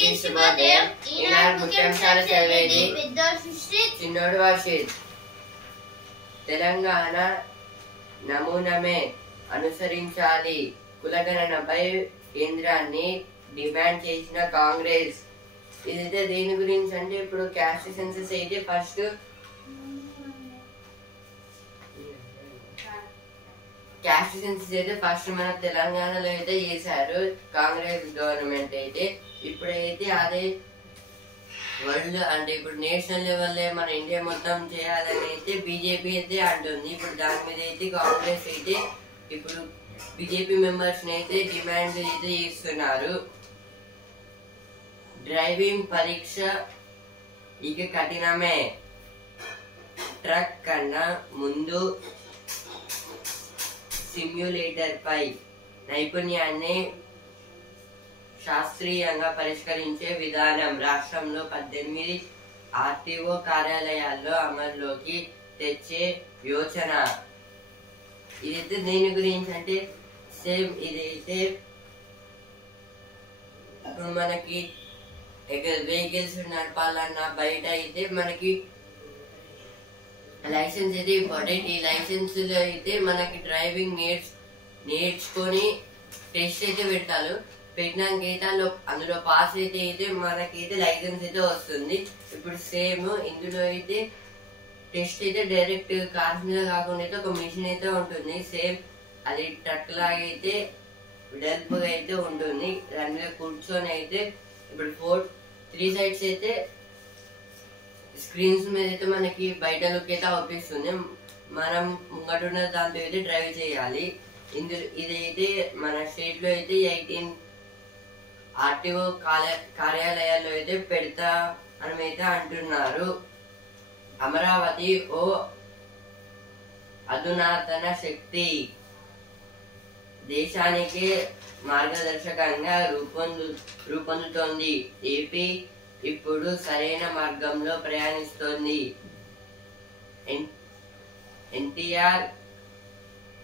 అందరికీ శుభోదయం. ఈనాడు ముఖ్యాంశాలు చదివేది చిన్నోడు వర్షిత్. తెలంగాణ నమూనామే అనుసరించాలి, కులగణనపై కేంద్రాన్ని డిమాండ్ చేసిన కాంగ్రెస్. ఇదైతే దేని గురించి అంటే ఇప్పుడు క్యాస్ట్ సెన్సస్ అయితే ఫస్ట్ మన తెలంగాణలో అయితే చేశారు కాంగ్రెస్ గవర్నమెంట్ అయితే. ఇప్పుడైతే అదే వరల్డ్ అంటే ఇప్పుడు నేషనల్ లెవెల్ మన ఇండియా మొత్తం చేయాలని అయితే బీజేపీ అయితే అంటుంది. ఇప్పుడు దాని మీద అయితే కాంగ్రెస్ అయితే ఇప్పుడు బీజేపీ మెంబర్స్ అయితే డిమాండ్ అయితే చేస్తున్నారు. డ్రైవింగ్ పరీక్ష ఇక కఠినమే, ట్రక్ కన్నా ముందు సిమ్యులేటర్ పై నైపుణ్యాన్ని శాస్త్రీయంగా పరిష్కరించే విధానం రాష్ట్రంలో 18 ఆర్టీఓ కార్యాలయాల్లో అమల్లోకి తెచ్చే యోచన. ఇదైతే దేని గురించి అంటే సేమ్ ఇదైతే ఇప్పుడు మనకి వెహికల్స్ నడపాలన్నా బయట అయితే మనకి లైసెన్స్ అయితే ఇంపార్టెంట్. ఈ లైసెన్స్ లో అయితే మనకి డ్రైవింగ్ నేర్చుకొని టెస్ట్ అయితే పెడతారు. పెట్టినాక అయితే అందులో పాస్ అయితే మనకైతే లైసెన్స్ అయితే వస్తుంది. ఇప్పుడు సేమ్ ఇందులో అయితే టెస్ట్ అయితే డైరెక్ట్ కార్స్ మీద కాకుండా అయితే ఒక మిషన్ అయితే ఉంటుంది. సేమ్ అది ట్రక్ లాగా అయితే వెడల్పుగా అయితే ఉంటుంది. దాని మీద కూర్చొని అయితే ఇప్పుడు 3 సైడ్స్ అయితే స్క్రీన్స్ మీద అయితే మనకి బయట లుక్ అయితే అవుపిస్తుంది. మనం ముంగటున్న దాంతో అయితే డ్రైవ్ చేయాలి. ఇదైతే మన స్టేట్ లో అయితే 18 ఆర్టీఓ కార్యాలయాల్లో అయితే పెడతా అని అయితే అంటున్నారు. అమరావతి ఓ అధునాతన శక్తి, దేశానికి మార్గదర్శకంగా రూపొందుతోంది. ఏపీ ఇప్పుడు సరైన మార్గంలో ప్రయాణిస్తోంది. ఎన్టీఆర్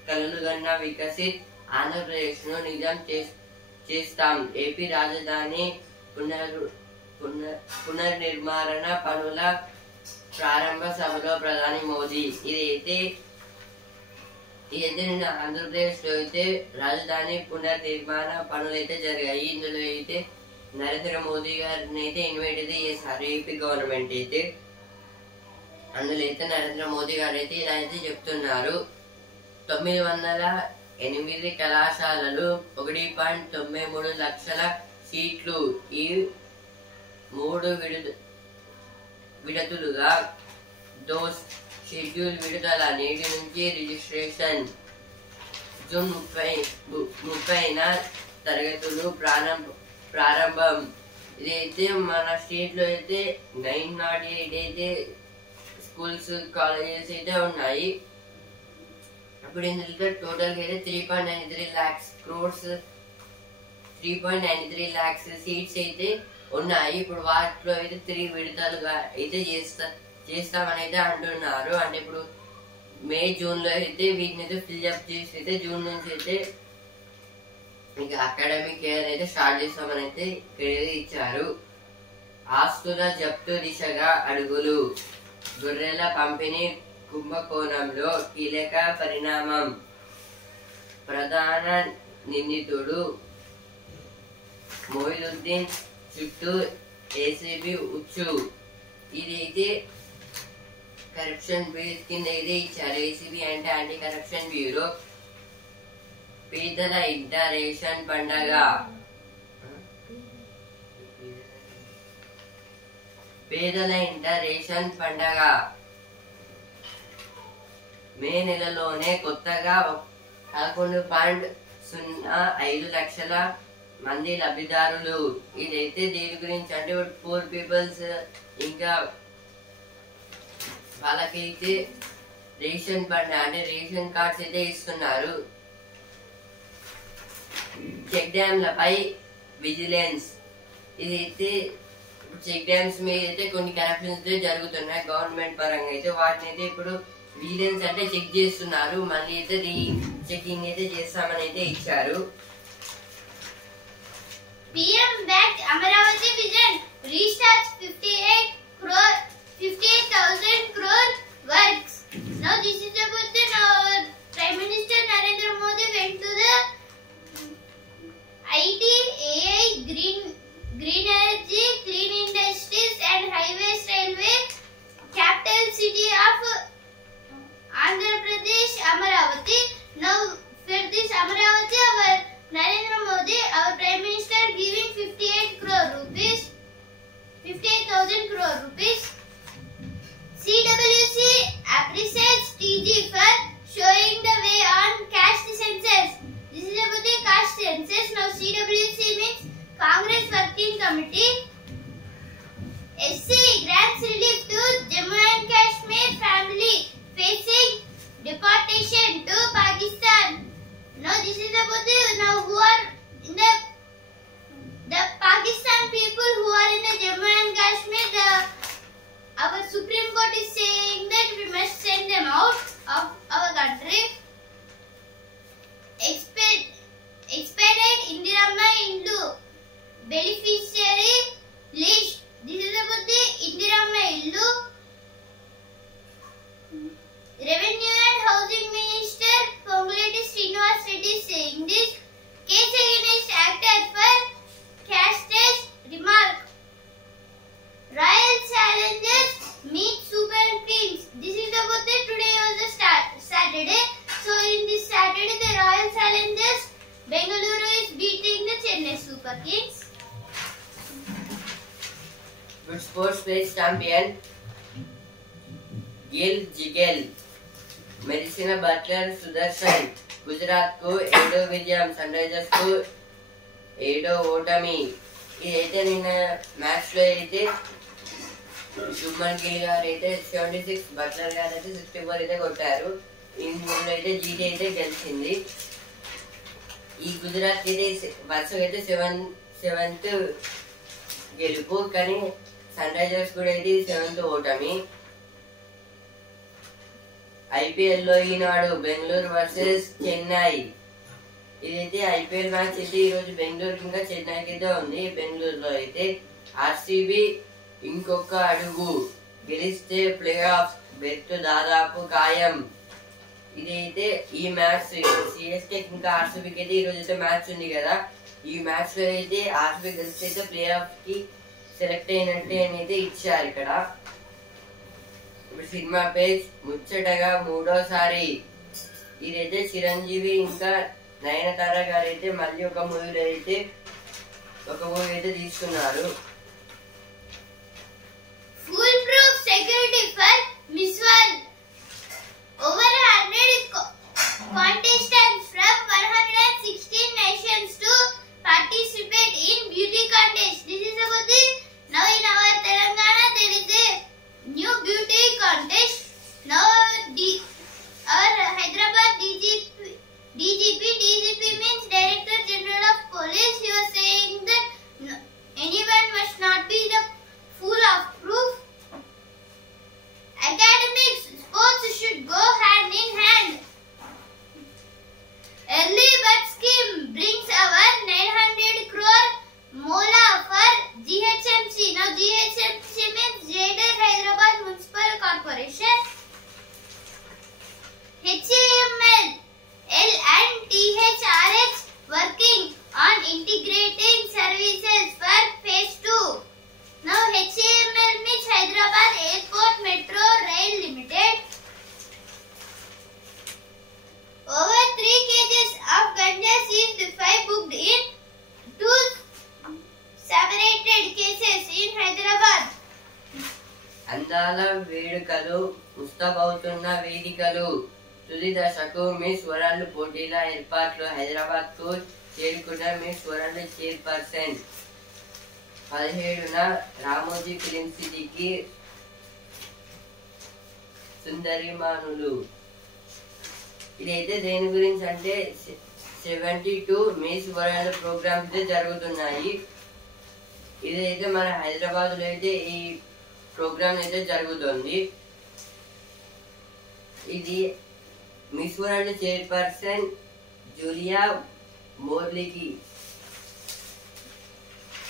కలలుగన్న వికసిత్ ఆంధ్రప్రదేశ్ ను నిజం చేస్తాం. ఏపీ రాజధాని పునర్నిర్మాణ పనుల ప్రారంభ సభలో ప్రధాని మోదీ. ఇదైతే నిన్న ఆంధ్రప్రదేశ్ లో అయితే రాజధాని పునర్నిర్మాణ పనులు అయితే జరిగాయి. ఇందులో అయితే నరేంద్ర మోదీ గారిని అయితే ఇన్వైట్ అయితే చేశారు ఏపీ గవర్నమెంట్ అయితే. అందులో అయితే నరేంద్ర మోదీ గారు అయితే ఇలా అయితే చెప్తున్నారు. 908 కళాశాలలు, 1.93 లక్షల సీట్లు, ఈ 3 విడతలుగా డోస్ షెడ్యూల్ విడుదల. నేటి నుంచి రిజిస్ట్రేషన్. జూన్ 30న తరగతులు ప్రారంభం. ఇదైతే మన స్టేట్ లో అయితే 908 అయితే స్కూల్స్ కాలేజెస్ అయితే ఉన్నాయి. ఇప్పుడు ఇందులో టోటల్ గా అయితే 3.93 lakhs సీట్స్ అయితే ఉన్నాయి. ఇప్పుడు వాటిలో అయితే 3 విడతలుగా అయితే చేస్తామని అయితే అంటున్నారు. అంటే ఇప్పుడు మే జూన్ లో అయితే వీటిని అయితే ఫిల్అప్ చేసి అయితే జూన్ నుంచి అయితే ఇంకా అకాడమిక్ ఇయర్ అయితే స్టార్ట్ చేస్తామని అయితే పేరు ఇచ్చారు. ఆస్తుల జప్తు దిశగా అడుగులు. గొర్రెల పంపిణీ కుంభకోణంలో కీలక పరిణామం. ప్రధాన నిందితుడు మొయినుద్దీన్ చుట్టూ ఏసీబీ ఉచ్చు. ఇదైతే కరప్షన్ బ్యూరో కింద అయితే ఇచ్చారు. ఏసీబీ అంటే యాంటీ కరప్షన్ బ్యూరో. పేదల ఇంట రేషన్ పండగ. పేదల ఇంట రేషన్ పండగ మే నెలలోనే కొత్తగా 11.05 లక్షల మంది లబ్ధిదారులు. ఇదైతే దేని గురించి అంటే పూర్ పీపుల్స్ ఇంకా వాళ్ళకైతే రేషన్ పండుగ అంటే రేషన్ కార్డ్స్ అయితే ఇస్తున్నారు. చెక్ డ్యామ్లపై విజిలెన్స్. ఇదైతే చెక్ డ్యామ్స్ మీద అయితే కొన్ని కరప్షన్స్ అయితే జరుగుతున్నాయి గవర్నమెంట్ పరంగా అయితే. వాటిని అయితే ఇప్పుడు విజిలెన్స్ అంటే చెక్ చేస్తున్నారు. మళ్ళీ అయితే చెకింగ్ అయితే చేస్తామని అయితే ఇచ్చారు. PM back Amaravati restarts 58,000 crore works. Now this is about the Prime Minister Narendra Modi went to the IT, AI, green energy, clean industries and highways railway capital city of Andhra Pradesh, Amaravati. Now for this Amaravati, our Narendra Modi, our Prime Minister, giving 58,000 crore rupees. CWC appreciates TG for showing the way on caste census. This is about the caste census. Now CWC means Congress Working Committee. SC grants relief to Jammu and Kashmir family facing deportation to Pakistan. Now this is about the who are in the Pakistan people who are in the Jammu and Kashmir. Our Supreme Court is saying that we must send them out of our country. Expanded Indiramma into beneficiary list. This is about the Indiramma Illu. Revenue and Housing Minister Ponguleti Srinivas Reddy is saying this. Case against actor for cashless remark. Royal Challengers meet Super Kings. This is about the today was the Saturday. So in this Saturday the Royal Challengers Bengaluru is beating the Chennai Super Kings. Good sports place champion Gill జిగెల్ మెరిసిన Buttler Sudarshan Gujarat కు 7వ విజయం, sun Risers కు 7వ ఓటమి. ఇదైతే నిన్న match లో అయితే శుభ్మన్ గిల్ గారు అయితే 76, బట్లర్ గారు అయితే 64 అయితే కొట్టారు. ఇందులో అయితే జీటీ అయితే గెలిచింది. ఈ గుజరాత్ అయితే వరుసగా అయితే 7th గెలుపు, కానీ సన్ రైజర్స్ కూడా అయితే 7th ఓటమి. ఐపీఎల్ లో ఈనాడు బెంగళూరు వర్సెస్ చెన్నై. ఇదైతే ఐపీఎల్ మ్యాచ్ అయితే ఈ రోజు బెంగళూరు ఇంకా చెన్నైకి అయితే ఉంది. బెంగళూరులో అయితే ఆర్సీబీ ఇంకొక అడుగు గెలిస్తే ప్లే ఆఫ్ బెర్త్ దాదాపు ఖాయం. ఇదైతే ఈ మ్యాచ్ సిఎస్కే ఇంకా ఆర్సీబీకి అయితే ఈ రోజు అయితే మ్యాచ్ ఉంది కదా. ఈ మ్యాచ్ లో అయితే ఆర్సీబీ గెలిస్తే అయితే ప్లే ఆఫ్ కి సెలెక్ట్ అయినట్టే అని అయితే ఇచ్చారు ఇక్కడ. ఇప్పుడు సినిమా పేజ్ ముచ్చటగా 3వసారి. ఇదైతే చిరంజీవి ఇంకా నయనతార గారు అయితే మళ్ళీ ఒక మూవీ అయితే తీసుకున్నారు. Full proof security for Miss World. Over 100 contestants from 116 nations to participate in beauty contest. This is about the now in our Telangana there is a new beauty contest. Now our Hyderabad DGP means Director General of Police. He was saying that anyone must not be the fool of proof. Academics, sports should go hand in hand. Early bird scheme brings our 900 crore mola for GHMC. Now GHMC means Greater Hyderabad Municipal Corporation. HAML and THRH working on integrating services for phase 2. Now HAML means Hyderabad Airport Metro Rail Limited. Over 3 kgs of ganja seized, 5 booked in 2 separated cases in Hyderabad. అందాల వేడుకలు, ముస్తాబవుతున్న వేదికలు, తుది దశకు miss world పోటీల ఏర్పాట్లు. హైదరాబాద్ కు చేరుకున్న miss world chairperson 17న రామోజీ ఫిలిం సిటీకి సుందరిమానులు. ఇదైతే దేని గురించి అంటే 72 మిస్ వరల్డ్ ప్రోగ్రామ్స్ అయితే జరుగుతున్నాయి. ఇదైతే మన హైదరాబాద్ లో అయితే ఈ ప్రోగ్రామ్ అయితే జరుగుతుంది. ఇది మిస్ వరల్డ్ చైర్పర్సన్ జూలియా మోర్లికి.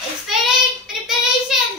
Expedite preparation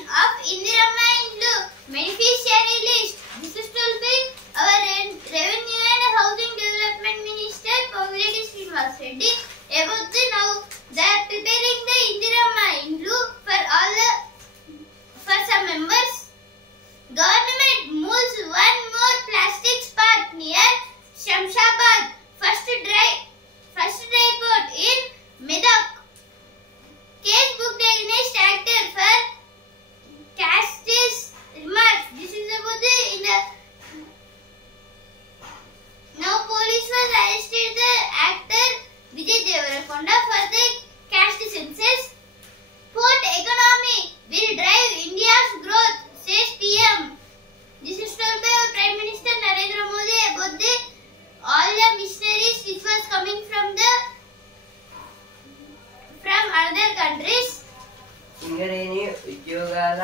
సింగరేణి ఉద్యోగాల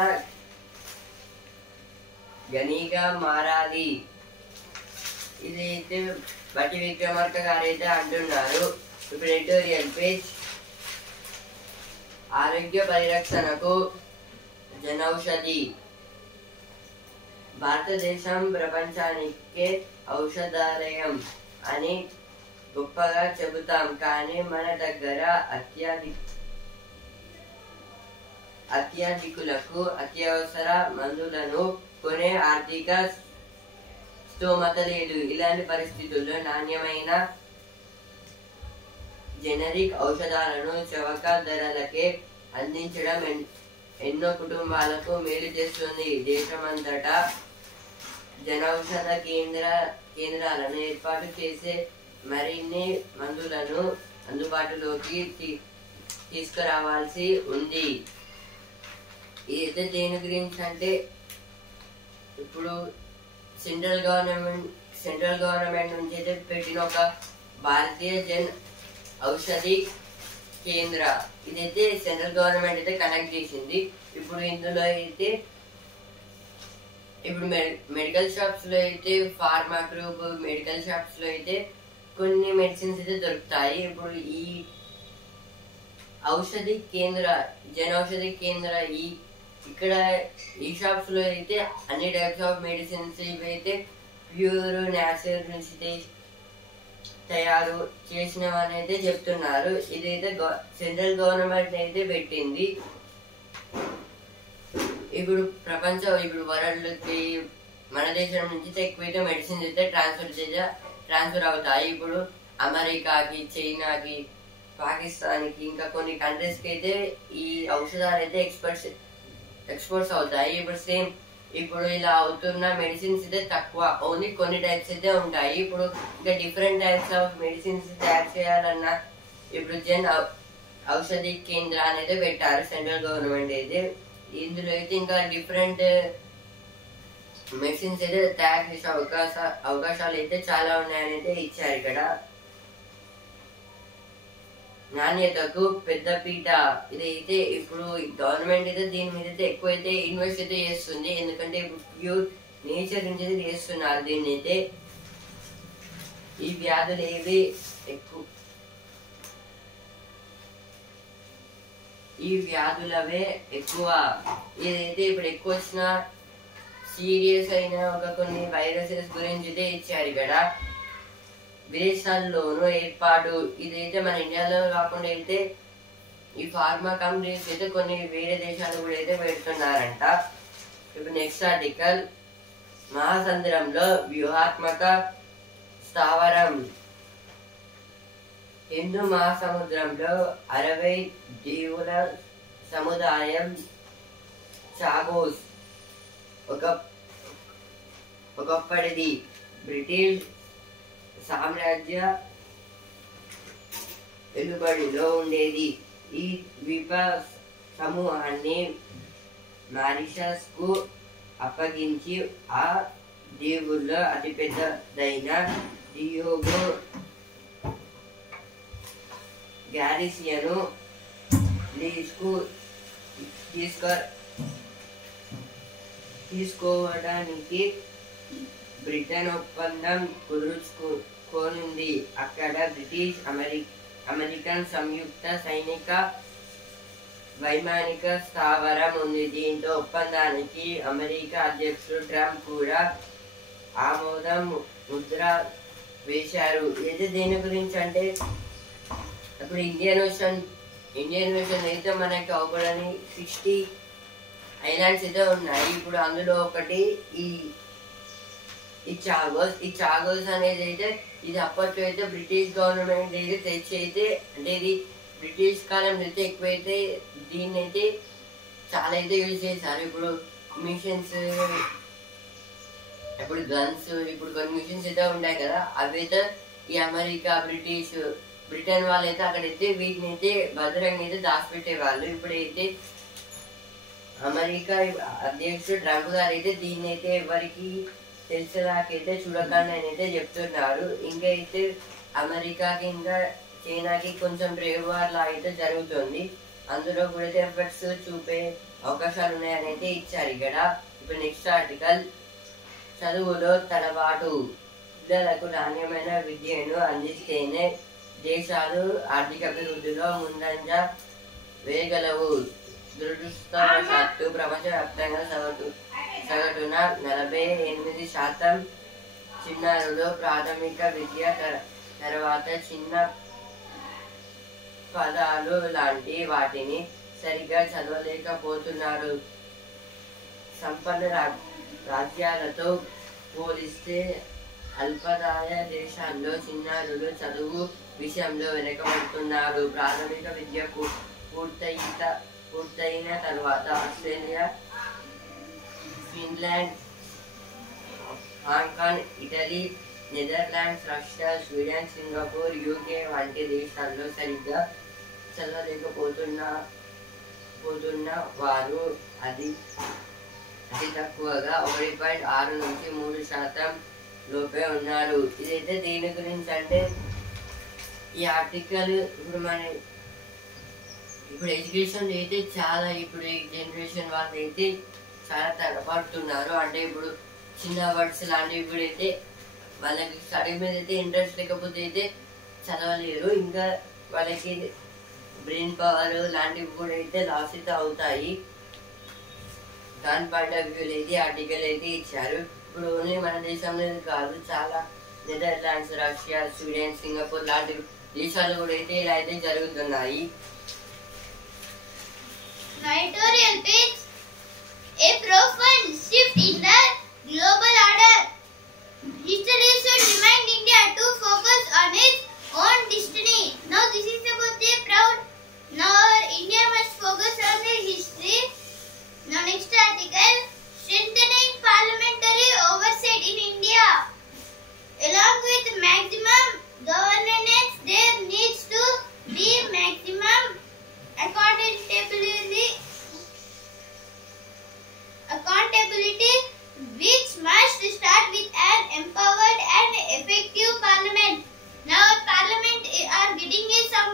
గనిగా మారాలి. ఇదైతే బట్టి విక్రమార్క గారు అయితే అంటున్నారు. ఇప్పుడు ఎడిటోరియల్ పేజ్. ఆరోగ్య పరిరక్షణకు జనౌషధి. భారతదేశం ప్రపంచానికే ఔషధాలయం అని గొప్పగా చెబుతాం, కానీ మన దగ్గర అత్యధికులకు అత్యవసర మందులను కొనే ఆర్థిక స్తోమత లేదు. ఇలాంటి పరిస్థితుల్లో నాణ్యమైన జెనరిక్ ఔషధాలను చవక ధరలకే అందించడం ఎన్నో కుటుంబాలకు మేలు చేస్తుంది. దేశమంతటా జనౌషధ కేంద్రాలను ఏర్పాటు చేసే మరిన్ని మందులను అందుబాటులోకి తీసుకురావాల్సి ఉంది. ఇదైతే దేని గురించి అంటే ఇప్పుడు సెంట్రల్ గవర్నమెంట్ నుంచి అయితే పెట్టిన ఒక భారతీయ జన్ ఔషధి కేంద్ర, ఇదైతే సెంట్రల్ గవర్నమెంట్ అయితే కనెక్ట్ చేసింది. ఇప్పుడు ఇందులో అయితే ఇప్పుడు మెడికల్ షాప్స్ లో అయితే ఫార్మా గ్రూప్ మెడికల్ షాప్స్ లో అయితే కొన్ని మెడిసిన్స్ అయితే దొరుకుతాయి. ఇప్పుడు ఈ ఔషధి కేంద్ర జన ఔషధి కేంద్ర ఇక్కడ ఈ షాప్స్ లో అయితే అన్ని టైప్స్ ఆఫ్ మెడిసిన్స్ ఇవైతే ప్యూర్ న్యాచురల్ నుంచి తయారు చేసినవని అయితే చెప్తున్నారు. ఇదైతే సెంట్రల్ గవర్నమెంట్ అయితే పెట్టింది. ఇప్పుడు వరల్డ్ కి మన దేశం నుంచి ఎక్కువైతే మెడిసిన్స్ అయితే ట్రాన్స్ఫర్ అవుతాయి. ఇప్పుడు అమెరికాకి, చైనాకి, పాకిస్తాన్ కి, ఇంకా కొన్ని కంట్రీస్ కి అయితే ఈ ఔషధాలు అయితే ఎక్స్పోర్ట్స్ అవుతాయి. ఇప్పుడు ఇలా అవుతున్న మెడిసిన్స్ అయితే తక్కువ, ఓన్లీ కొన్ని టైప్స్ అయితే ఉంటాయి. ఇప్పుడు ఇంకా డిఫరెంట్ టైప్స్ ఆఫ్ మెడిసిన్స్ తయారు చేయాలన్నా ఇప్పుడు జన్ ఔషధి కేంద్ర అనేది పెట్టారు సెంట్రల్ గవర్నమెంట్ అయితే. ఇందులో అయితే ఇంకా డిఫరెంట్ మెడిసిన్స్ అయితే తయారు చేసే అవకాశాలు అయితే చాలా ఉన్నాయని అయితే ఇచ్చారు. ఇక్కడ నాణ్యతకు పెద్దపీట. ఇదైతే ఇప్పుడు గవర్నమెంట్ అయితే దీని మీద అయితే ఎక్కువైతే ఇన్వెస్ట్ అయితే చేస్తుంది. ఎందుకంటే ఇప్పుడు ప్యూర్ నేచర్ నుంచి అయితే చేస్తున్నారు దీన్ని అయితే. ఈ వ్యాధులు ఏవి ఈ వ్యాధులవే ఎక్కువ. ఇదైతే ఇప్పుడు ఎక్కువ వచ్చిన సీరియస్ అయిన కొన్ని వైరసెస్ గురించి అయితే ఇచ్చారు ఇక్కడ. విదేశాల్లోనూ ఏర్పాటు. ఇదైతే మన ఇండియాలో కాకుండా అయితే ఈ ఫార్మా కంపెనీస్ అయితే కొన్ని వేరే దేశాలు కూడా అయితే పెడుతున్నారంట. ఇప్పుడు నెక్స్ట్ ఆర్టికల్. మహాసముద్రంలో వ్యూహాత్మక స్థావరం. హిందూ మహాసముద్రంలో 60 దీవుల సముదాయం చాగోస్ ఒకప్పటిది బ్రిటిష్ సామ్రాజ్య వెలుబడిలో ఉండేది. ఈ ద్వీప సమూహాన్ని మారిషస్ కు అప్పగించి ఆ దీవుల్లో అతిపెద్దదైన డియోగో గ్యారిసియను లీజ్కు తీసుకోవడానికి బ్రిటన్ ఒప్పందం కుదుర్చుకోనుంది. అక్కడ బ్రిటిష్ అమెరికన్ సంయుక్త సైనిక వైమానిక స్థావరం ఉంది. దీంతో ఒప్పందానికి అమెరికా అధ్యక్షుడు ట్రంప్ కూడా ఆమోదం ముద్ర వేశారు. ఇది దేని గురించి అంటే ఇప్పుడు ఇండియన్ ఓషన్ అయితే మనకి అవబడని 60 ఐలాండ్స్ అయితే ఉన్నాయి. ఇప్పుడు అందులో ఒకటి ఈ చాగోస్ అనేది అయితే ఇది అప్పట్లో అయితే బ్రిటిష్ గవర్నమెంట్ అయితే తెచ్చి అయితే అంటే ఇది బ్రిటిష్ కాలం అయితే ఎక్కువైతే దీన్ని అయితే చాలా అయితే యూజ్ చేశారు. ఇప్పుడు మిషన్స్, ఇప్పుడు గన్స్, ఇప్పుడు కొన్ని మిషన్స్ అయితే ఉంటాయి కదా, అవి అయితే ఈ అమెరికా బ్రిటన్ వాళ్ళు అయితే అక్కడైతే వీటిని అయితే భద్రంగా అయితే దాచిపెట్టేవాళ్ళు. ఇప్పుడైతే అమెరికా అధ్యక్షుడు ట్రంప్ గారు అయితే దీన్ని అయితే ఎవరికి తెలిసేదాకైతే చూడకండి అని అయితే చెప్తున్నారు. ఇంకా అయితే అమెరికాకి ఇంకా చైనాకి కొంచెం ట్రేడ్ వార్ లా అయితే జరుగుతుంది. అందులో కూడా ఎఫర్ట్స్ చూపే అవకాశాలు ఉన్నాయని అయితే ఇచ్చారు ఇక్కడ. ఇప్పుడు నెక్స్ట్ ఆర్టికల్, చదువులో తడబాటు, పిల్లలకు నాణ్యమైన విద్యను అందిస్తేనే దేశాలు ఆర్థిక అభివృద్ధిలో ముందంజ వేయగలవు. దురదృష్టవశాత్తు ప్రపంచవ్యాప్తంగా సగటున 48% చిన్నారులు ప్రాథమిక విద్య తర్వాత చిన్న పదాలు లాంటి వాటిని సరిగ్గా చదవలేకపోతున్నారు. సంపన్న రాజ్యాలతో పోలిస్తే అల్పాదాయ దేశాల్లో చిన్నారులు చదువు విషయంలో వెనుకబడుతున్నారు. ప్రాథమిక విద్య పూర్తయిన తర్వాత Australia, Finland, Hong Kong, Italy, Netherlands, Russia, Sweden, Singapore, UK వంటి దేశాల్లో సరిగ్గా చదవలేకపోతున్న వారు అతి తక్కువగా 1.6 నుంచి 3% లోపే ఉన్నారు. ఇదైతే దేని గురించి అంటే, ఈ ఆర్టికల్ ఇప్పుడు ఎడ్యుకేషన్ అయితే చాలా, ఇప్పుడు ఈ జనరేషన్ వాళ్ళు అయితే చాలా తడబడుతున్నారు. అంటే ఇప్పుడు చిన్న వర్డ్స్ లాంటివి ఇప్పుడైతే వాళ్ళకి స్టడీ మీద అయితే ఇంట్రెస్ట్ లేకపోతే అయితే చదవలేరు. ఇంకా వాళ్ళకి బ్రెయిన్ పవర్ లాంటివి కూడా అయితే లాస్ అయితే అవుతాయి. దాని పాయింట్ ఆఫ్ వ్యూ అయితే ఆర్టికల్ అయితే ఇచ్చారు. ఇప్పుడు ఓన్లీ మన దేశంలో కాదు, చాలా నెదర్లాండ్స్, రష్యా, స్వీడన్, సింగపూర్ లాంటి దేశాలు కూడా అయితే ఇలా అయితే జరుగుతున్నాయి. Editorial page. A profound shift in the global order. History should remind India to focus on its own destiny. Now this is about the proud. Now India must focus on the history. Now next article, strengthening parliamentary oversight in India. Along with maximum governance, there needs to be maximum accountability, which must start with an empowered and effective parliament. Now parliament are getting some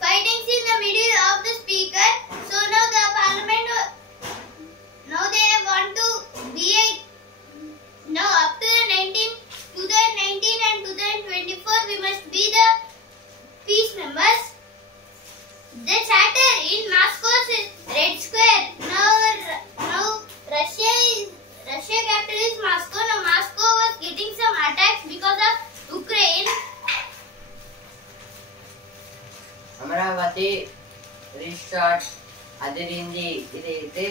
fightings in the middle of the speaker. So now the parliament, now they want to be now up to 2019 and 2024 we must be the peace members. The charter in Moscow's Red Square. Now Russia capital is Moscow. Now Moscow was getting some attacks because of Ukraine. Amaravati restart అదిరింది. ఇదైతే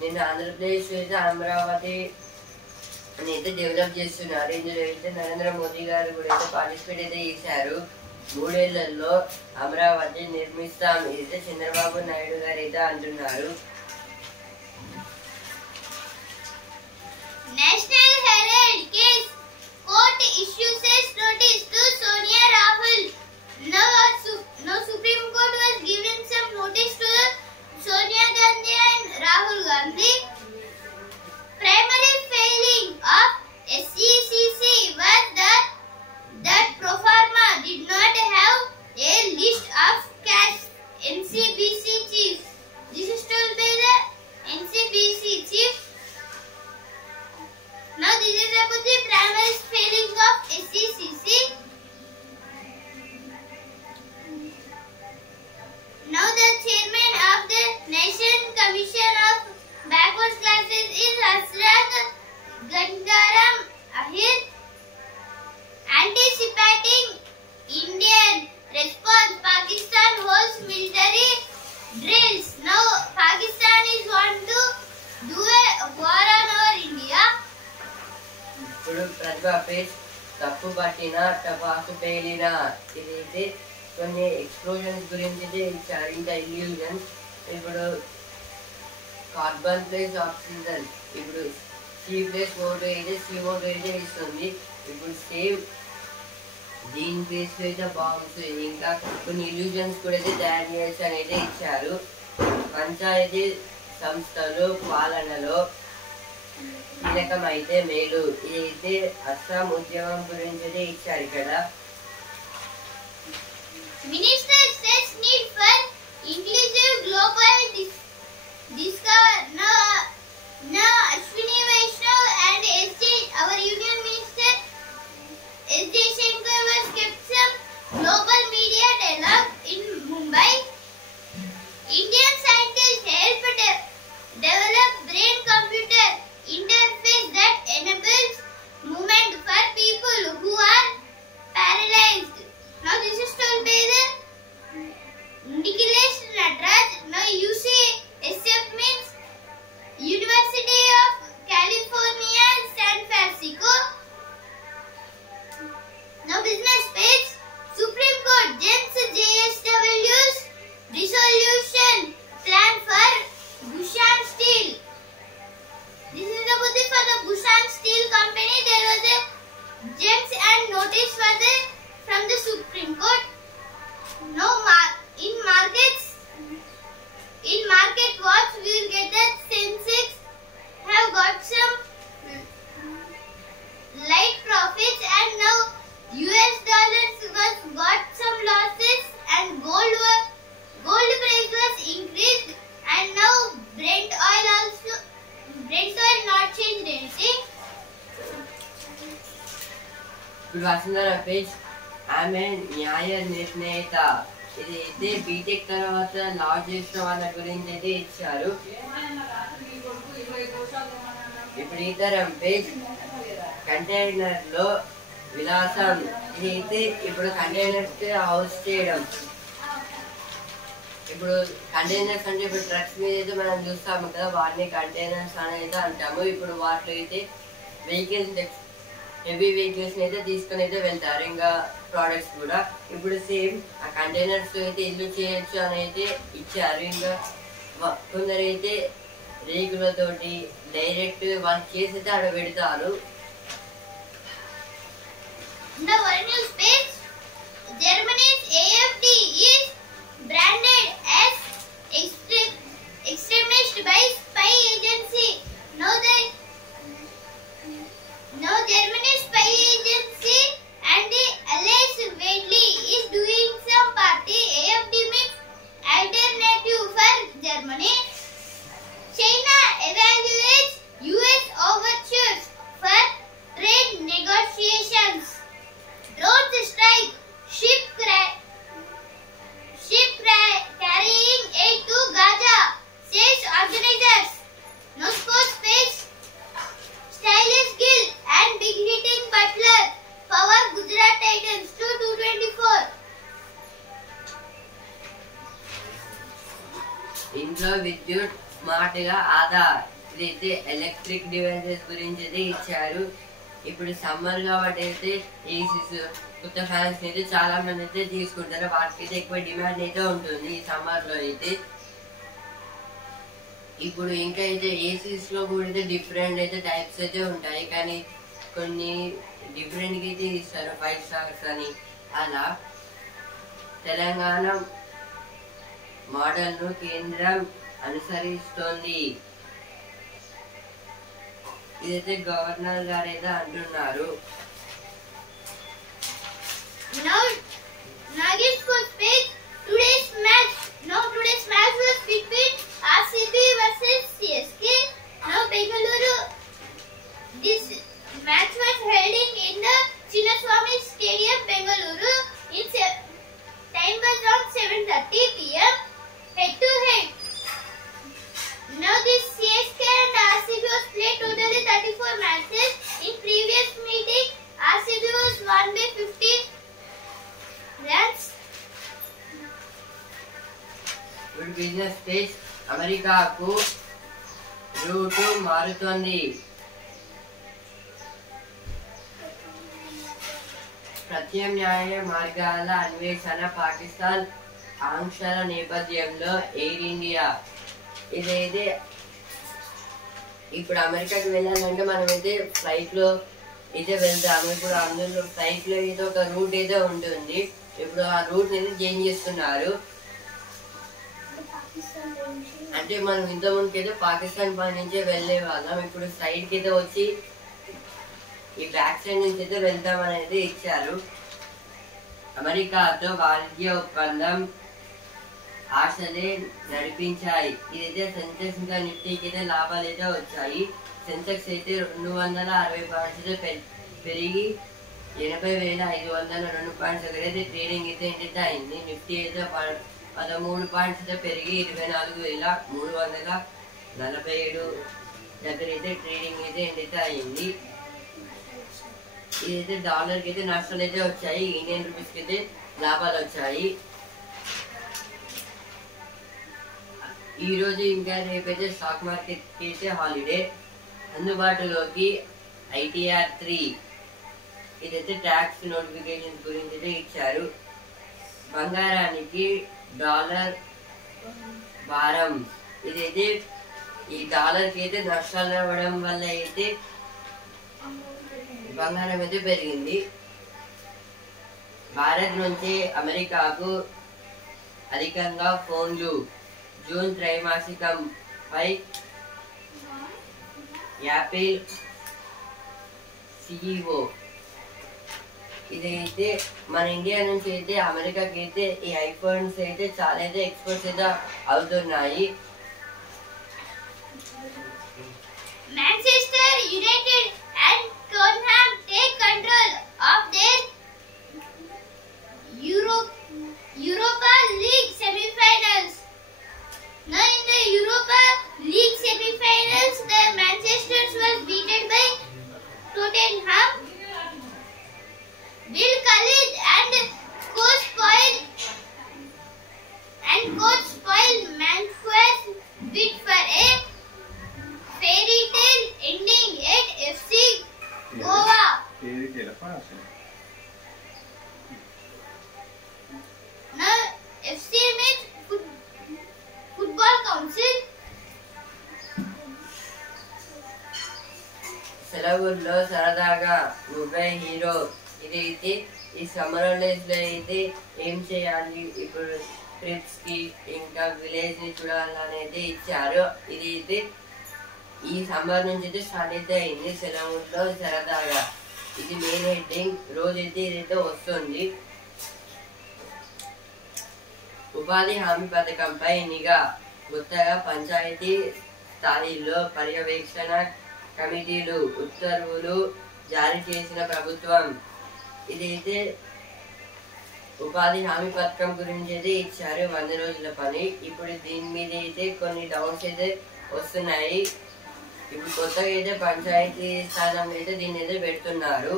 నేను ఆంధ్రప్రదేశ్ అయితే అమరావతి అని అయితే develop చేస్తున్నారు. ఇందులో అయితే నరేంద్ర మోదీ గారు కూడా అయితే పార్టిసిపేట్ అయితే చేశారు. 3 ఏళ్లలో అమరావతి నిర్మిస్తాం, ఇదైతే చంద్రబాబు నాయుడు గారు అయితే అంటున్నారు. National Herald case, court issues notice to Sonia Rahul. Now Supreme Court was given some notice to Sonia Gandhi and Rahul Gandhi. Primary failing of SECC was that pro forma did not have a list of cash NCBC chiefs. This is told by the NCBC chief. Now this is about the primary failing of SECC. Now the chairman of the Nation Commission of Backward Classes is Hasrat Gangaram Ahir. Anticipating Indian response, Pakistan holds military drills. Now Pakistan is want to do a war on our India. ఇప్పుడు ప్రతిభా page, తప్పు పట్టిన టపాసు పేలిన, ఇదైతే కొన్ని explosions గురించి అయితే ఇచ్చారు. ఇంకా illusions, ఇప్పుడు కార్బన్ ప్లస్ ఆక్సిజన్, ఇప్పుడు C+O2 అయితే CO2 అయితే ఇస్తుంది. ఇప్పుడు సేవ్ దీని బేస్ అయితే బాంబ్స్, ఇంకా కొన్ని ఇల్యూజన్స్ కూడా అయితే తయారు చేసి అయితే ఇచ్చారు. పంచాయతీ సంస్థలు పాలనలో కీలకమైతే మేలు, ఇదైతే అస్సాం ఉద్యమం గురించి అయితే ఇచ్చారు ఇక్కడ. Minister says need for inclusive global discover. No, Ashwini Vaishnav and SJ, our Union Minister S.J. Shankar was kept some global media dialogue in Mumbai. Indian scientists helped develop brain-computer interface that enables movement for people who are paralyzed. Now this is told by the Nicholas Natraj. Now UCSF means University of California, San Francisco. Now business page. Supreme Court James JSW's resolution plan for Bhushan Steel. This is about for the Bhushan Steel Company. There was a James and notice from the Supreme Court. Now in market watch we will get that Sensex have got some light profits and now US dollars got some losses and gold price was increased and now Brent oil not changed anything. ఇప్పుడు Vasundhara page ఆమె న్యాయ నిర్ణేత. ఇది అయితే BTech తర్వాత లా చేసిన వాళ్ళ గురించి అయితే ఇచ్చారు. ఇప్పుడు ఇతరం పేజ్ కంటైనర్ లో విలాసం. ఇది అయితే ఇప్పుడు కంటైనర్స్ హౌస్ చేయడం. ఇప్పుడు కంటైనర్స్ అంటే ఇప్పుడు ట్రక్స్ మీద అయితే మనం చూస్తాము కదా, వాటిని కంటైనర్స్ అనేది అంటాము. ఇప్పుడు వాటిలో అయితే వెహికల్స్ హెవీ వెహికల్స్ అయితే తీసుకొని అయితే వెళ్తారు, ఇంకా ప్రోడక్ట్స్ కూడా. ఇప్పుడు సేమ్ ఆ కంటైనర్స్ అయితే ఇల్లు చేయొచ్చు అని అయితే ఇచ్చారు. ఇంకా కొందరైతే రేకులతోటి డైరెక్ట్ వాళ్ళు చేసి అయితే ఆడ పెడతారు. Germany's AfD is branded as extremist by spy agency. Now Germany's spy agency and the allies Wedley is doing some party. AfD means alternative for Germany. China evaluates US overtures for trade negotiations. Drones strike ship carrying aid to Gaza, says organizers. No sports page. Stylish Gill and big hitting Butler power Gujarat Titans to 224. ఇంట్లో విద్యుత్ smart గా ఆదా. ఇదైతే electric devices గురించి అయితే ఇచ్చారు. ఇప్పుడు summer కాబట్టి అయితే ఏసీస్, కొత్త ఫ్యాన్స్ అయితే చాలా మంది అయితే తీసుకుంటారు. వాటికి అయితే ఎక్కువ డిమాండ్ అయితే ఉంటుంది ఈ సమ్మర్ లో అయితే. ఇప్పుడు ఇంకా అయితే ఏసీస్ లో కూడా అయితే డిఫరెంట్ అయితే టైప్స్ అయితే ఉంటాయి, కానీ కొన్ని డిఫరెంట్ గా అయితే ఇస్తారు, 5 స్టార్స్ అని అలా. తెలంగాణ మోడల్ ను కేంద్రం అనుసరిస్తోంది. ఇదైతే గవర్నర్ గారు అయితే అంటున్నారు. Now Nagin sports page. Today's match was between RCB versus CSK. Now Bengaluru. This match was held in the Chinnaswamy Stadium, Bengaluru. Time was around 7:30 p.m. Head to head. Now this CSK and RCB was played totally 34 matches. In previous meeting, RCB was won by 50 runs. ఇప్పుడు business space. అమెరికాకు route మారుతోంది. ప్రత్యామ్నాయ మార్గాల అన్వేషణ. పాకిస్తాన్ ఆంక్షల నేపథ్యంలో air India. ఇదైతే ఇప్పుడు అమెరికాకి వెళ్ళాలంటే మనం అయితే ఫ్లైట్ లో అయితే వెళ్తాము. ఇప్పుడు అందులో ఫ్లైట్ లో అయితే ఒక రూట్ అయితే ఉంటుంది. ఇప్పుడు ఆ రూట్ అయితే చేంజ్ చేస్తున్నారు. అంటే మనం ఇంత ముందుకి అయితే పాకిస్తాన్ పై నుంచే వెళ్ళే వాళ్ళం. ఇప్పుడు సైడ్ కి అయితే వచ్చి ఈ బ్యాక్ సైడ్ నుంచి అయితే వెళ్తామని అయితే ఇచ్చారు. అమెరికాతో వాణిజ్య ఒప్పందం ఆశలే నడిపించాయి. ఇదైతే సెన్సెక్స్ ఇంకా నిఫ్టీకి అయితే లాభాలు అయితే వచ్చాయి. సెన్సెక్స్ అయితే 260 పాయింట్స్ పెరిగి 80,502 పాయింట్స్ దగ్గర అయితే ట్రేడింగ్ అయితే అయింది. నిఫ్టీ అయితే 13 పాయింట్స్ అయితే పెరిగి 24,347 దగ్గర అయితే ట్రేడింగ్ అయితే అయింది. ఇదైతే డాలర్కి అయితే నష్టాలు అయితే వచ్చాయి. ఇండియన్ రూపీస్కి అయితే లాభాలు వచ్చాయి. ఈ రోజు ఇంకా రేపైతే స్టాక్ మార్కెట్ కి అయితే హాలిడే. అందుబాటులోకి ITR 3 ఇదైతే ట్యాక్స్ నోటిఫికేషన్ గురించి అయితే ఇచ్చారు. బంగారానికి డాలర్ భారం ఇదైతే ఈ డాలర్ కి అయితే నష్టాలు రావడం వల్ల అయితే బంగారం అయితే పెరిగింది. భారత్ నుంచి అమెరికాకు అధికంగా ఫోన్లు. జూన్ త్రైమాసికంపై యాపిల్ CEO ఇదైతే మన ఇండియా నుంచి అయితే అమెరికాకి అయితే ఈ ఐఫోన్స్ అయితే చాలా అయితే ఎక్స్పోర్ట్స్ అయితే అవుతున్నాయి. Manchester United and Tottenham take control of their Europa League semi-finals. Now in the Europa League semi-finals, the Manchester was beaten by Tottenham. Bill Khalid and coach spoil Manquez bid for a fairy tale ending at FC Goa. Now FC means Football Council. సెలవుల్లో సరదాగా నువ్వే hero ఇదైతే ఈ summer holidays లో అయితే ఏం చేయాలి, ఇప్పుడు ట్రిప్స్ కి ఇంకా విలేజ్ ని చూడాలని అయితే ఇచ్చారు. ఇది అయితే ఈ సమ్మర్ నుంచి అయితే స్టార్ట్ అయితే అయింది. సెలవుల్లో సరదాగా ఇది మెయిన్ హెడ్డింగ్. రోజైతే ఇదైతే వస్తుంది. ఉపాధి హామీ పథకంపై నిఘా. కొత్తగా పంచాయతీ స్థాయిలో పర్యవేక్షణ కమిటీలు ఉత్తర్వులు జారీ చేసిన ప్రభుత్వం. ఇదైతే ఉపాధి హామీ పథకం గురించి అయితే ఇచ్చారు. 100 రోజుల పని. ఇప్పుడు దీని మీద అయితే కొన్ని డౌట్స్ అయితే వస్తున్నాయి. ఇప్పుడు కొత్తగా అయితే పంచాయతీ స్థానంలో అయితే దీన్ని అయితే పెడుతున్నారు.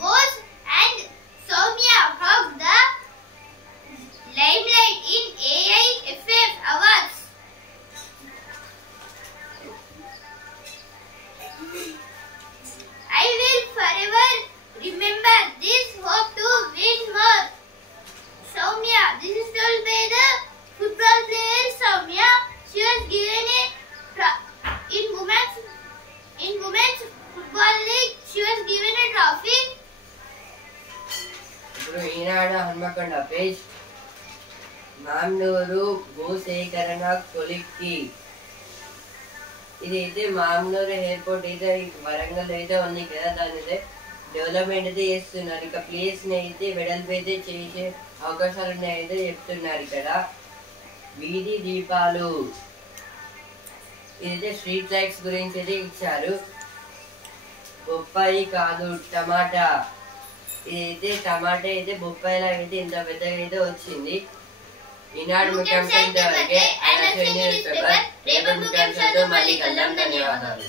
Bose and Soumya hogged the limelight in AIFF Awards. I will forever remember this. Hope to win more. Soumya, this is told by the football player Soumya. She was given in women's football league. She was given a trophy. ఇప్పుడు ఈనాడు Hanamkonda page. Mamnoor భూసేకరణ కొలిక్కి. ఇదైతే Mamnoor airport అయితే వరంగల్ అయితే ఉంది కదా, దాని అయితే డెవలప్మెంట్ అయితే చేస్తున్నారు. ఇక ప్లేస్ ని అయితే వెడల్పు అయితే చేసే అవకాశాలు ఉన్నాయైతే చెప్తున్నారు. ఇక్కడ వీధి దీపాలు ఇదైతే స్ట్రీట్ లైట్స్ గురించి అయితే ఇచ్చారు. బొప్పాయి కాదు టమాటా. ఇదైతే టమాటా అయితే బొప్పాయి లాగా అయితే ఇంత పెద్దగా అయితే వచ్చింది. ఈనాడు ముఖ్యాంశాలు వరకే. రేపటి ముఖ్యాంశాలతో మళ్ళీ కలుద్దాం. ధన్యవాదాలు.